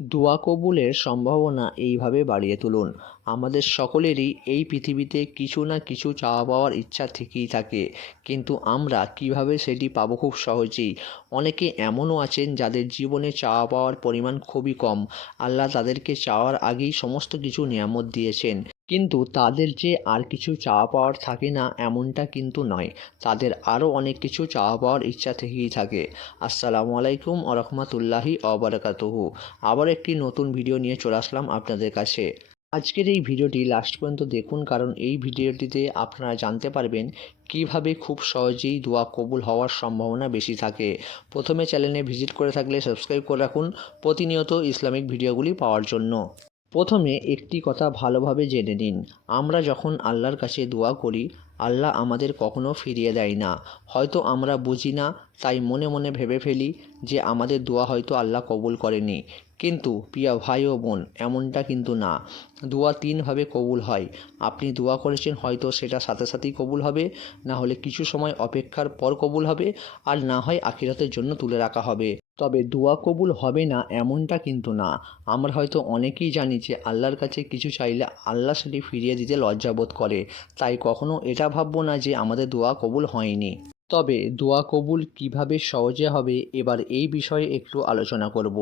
দোয়া কবুলের সম্ভাবনা এইভাবে বাড়িয়ে তুলুন। আমাদের সকলেরই এই পৃথিবীতে কিছু না কিছু চাওয়া পাওয়ার ইচ্ছা থেকেই থাকে, কিন্তু আমরা কিভাবে সেটি পাবো খুব সহজেই। অনেকে এমনও আছেন যাদের জীবনে চাওয়া পাওয়ার পরিমাণ খুবই কম। আল্লাহ তাদেরকে চাওয়ার আগেই সমস্ত কিছু নিয়ামত দিয়েছেন, কিন্তু তাদের যে আর কিছু চাওয়া পাওয়ার থাকে না এমনটা কিন্তু নয়। তাদের আরও অনেক কিছু চাওয়া পাওয়ার ইচ্ছা থেকেই থাকে। আসসালামু আলাইকুম ওয়া রাহমাতুল্লাহি ওয়া বারাকাতুহু। আবার একটি নতুন ভিডিও নিয়ে চলে আসলাম আপনাদের কাছে। আজকের এই ভিডিওটি লাস্ট পর্যন্ত দেখুন, কারণ এই ভিডিওটিতে আপনারা জানতে পারবেন কিভাবে খুব সহজেই দোয়া কবুল হওয়ার সম্ভাবনা বেশি থাকে। প্রথমে চ্যানেলে ভিজিট করে থাকলে সাবস্ক্রাইব করে রাখুন প্রতিনিয়ত ইসলামিক ভিডিওগুলি পাওয়ার জন্য। প্রথমে একটি কথা ভালোভাবে জেনে নিন, আমরা যখন আল্লাহর কাছে দোয়া করি, আল্লাহ আমাদের কখনো ফিরিয়ে দেয় না। হয়তো আমরা বুঝি না, তাই মনে মনে ভেবে ফেলি যে আমাদের দোয়া হয়তো আল্লাহ কবুল করেনি। কিন্তু প্রিয় ভাই ও বোন, এমনটা কিন্তু না। দোয়া তিনভাবে কবুল হয়। আপনি দোয়া করেছেন, হয়তো সেটা সাথে সাথেই কবুল হবে, না হলে কিছু সময় অপেক্ষার পর কবুল হবে, আর না হয় আখিরাতের জন্য তুলে রাখা হবে। তবে দোয়া কবুল হবে না এমনটা কিন্তু না। আমরা হয়তো অনেকেই জানি যে আল্লাহর কাছে কিছু চাইলে আল্লাহ সেটি ফিরিয়ে দিতে লজ্জাবোধ করে, তাই কখনো এটা ভাববো না যে আমাদের দোয়া কবুল হয়নি। তবে দোয়া কবুল কিভাবে সহজে হবে, এবার এই বিষয়ে একটু আলোচনা করব।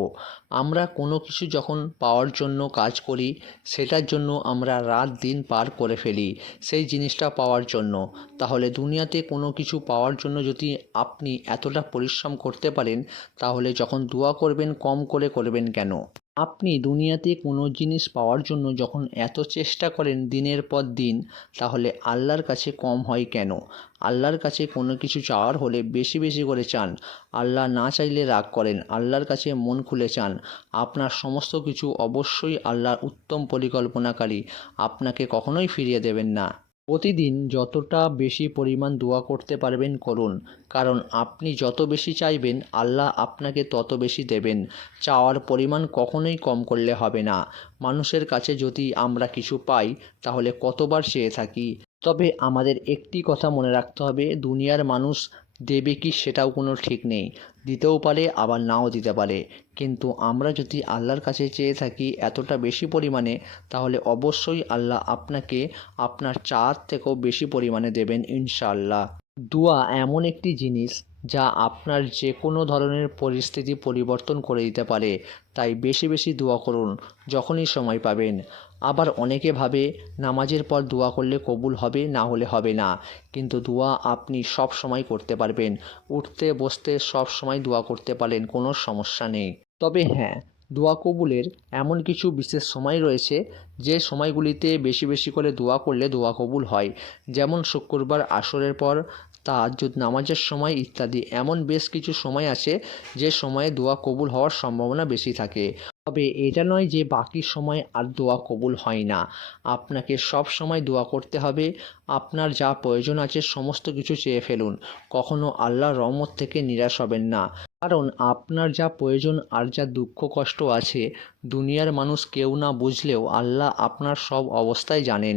আমরা কোনো কিছু যখন পাওয়ার জন্য কাজ করি, সেটার জন্য আমরা রাত দিন পার করে ফেলি সেই জিনিসটা পাওয়ার জন্য। তাহলে দুনিয়াতে কোনো কিছু পাওয়ার জন্য যদি আপনি এতটা পরিশ্রম করতে পারেন, তাহলে যখন দোয়া করবেন কম করে করবেন কেন? আপনি দুনিয়াতে কোনো জিনিস পাওয়ার জন্য যখন এত চেষ্টা করেন দিনের পর দিন, তাহলে আল্লাহর কাছে কম হয় কেন? আল্লাহর কাছে কোনো কিছু চাওয়ার হলে বেশি বেশি করে চান। আল্লাহ না চাইলে রাগ করেন, আল্লাহর কাছে মন খুলে চান। আপনার সমস্ত কিছু অবশ্যই আল্লাহর উত্তম পরিকল্পনাকারী, আপনাকে কখনোই ফিরিয়ে দেবেন না। প্রতিদিন যতটা বেশি পরিমাণ দোয়া করতে পারবেন করুন, কারণ আপনি যত বেশি চাইবেন আল্লাহ আপনাকে তত বেশি দেবেন। চাওয়ার পরিমাণ কখনোই কম করলে হবে না। মানুষের কাছে যদি আমরা কিছু পাই, তাহলে কতবার চেয়ে থাকি। তবে আমাদের একটি কথা মনে রাখতে হবে, দুনিয়ার মানুষ দেবে কি সেটাও কোনো ঠিক নেই। দিতেও পারে, আবার নাও দিতে পারে। কিন্তু আমরা যদি আল্লাহর কাছে চেয়ে থাকি এতটা বেশি পরিমাণে, তাহলে অবশ্যই আল্লাহ আপনাকে আপনার চাওয়ার থেকেও বেশি পরিমাণে দেবেন ইনশাআল্লাহ। দোয়া এমন একটি জিনিস যা আপনার যে কোনো ধরনের পরিস্থিতি পরিবর্তন করে দিতে পারে। তাই বেশি বেশি দোয়া করুন যখনই সময় পাবেন। আবার অনেকে ভাবে নামাজের পর দোয়া করলে কবুল হবে, না হলে হবে না। কিন্তু দোয়া আপনি সব সময় করতে পারবেন। উঠতে বসতে সব সময় দোয়া করতে পারেন, কোনো সমস্যা নেই। তবে হ্যাঁ, দোয়া কবুলের এমন কিছু বিশেষ সময় রয়েছে যে সময়গুলিতে বেশি বেশি করে দোয়া করলে দোয়া কবুল হয়। যেমন শুক্রবার আসরের পর, তাহাজ্জুদ নামাজের সময় ইত্যাদি। এমন বেশ কিছু সময় আছে যে সময়ে দোয়া কবুল হওয়ার সম্ভাবনা বেশি থাকে। তবে এটা নয় যে বাকি সময় আর দোয়া কবুল হয় না। আপনাকে সব সময় দোয়া করতে হবে। আপনার যা প্রয়োজন আছে সমস্ত কিছু চেয়ে ফেলুন। কখনো আল্লাহর রহমত থেকে নিরাশ হবেন না। কারণ আপনার যা প্রয়োজন আর যা দুঃখ কষ্ট আছে, দুনিয়ার মানুষ কেউ না বুঝলেও আল্লাহ আপনার সব অবস্থাই জানেন।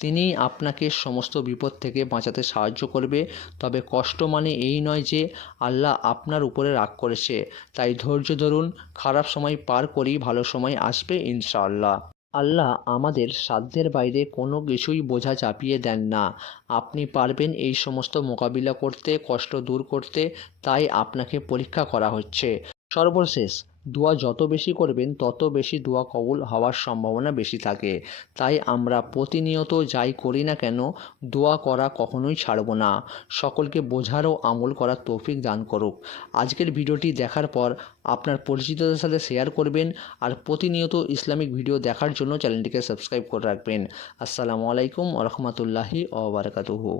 তিনিই আপনাকে সমস্ত বিপদ থেকে বাঁচাতে সাহায্য করবে। তবে কষ্ট মানে এই নয় যে আল্লাহ আপনার উপরে রাগ করেছে। তাই ধৈর্য ধরুন, খারাপ সময় পার করেই ভালো সময় আসবে ইনশাআল্লাহ। আল্লাহ আমাদের সাধ্যের বাইরে কোনো কিছুই বোঝা চাপিয়ে দেন না। আপনি পারবেন এই সমস্ত মোকাবিলা করতে, কষ্ট দূর করতে, তাই আপনাকে পরীক্ষা করা হচ্ছে। সর্বশেষ, দোয়া যত বেশি করবেন তত বেশি দোয়া কবুল হওয়ার সম্ভাবনা বেশি থাকে। তাই আমরা প্রতিনিয়ত যাই করি না কেন, দোয়া করা কখনোই ছাড়ব না। সকলকে বোঝার ও আমল করার তৌফিক দান করুক। আজকের ভিডিওটি দেখার পর আপনার পরিচিতদের সাথে শেয়ার করবেন, আর প্রতিনিয়ত ইসলামিক ভিডিও দেখার জন্য চ্যানেলটিকে সাবস্ক্রাইব করে রাখবেন। আসসালামু আলাইকুম ওয়া রাহমাতুল্লাহি ওয়া বারাকাতুহু।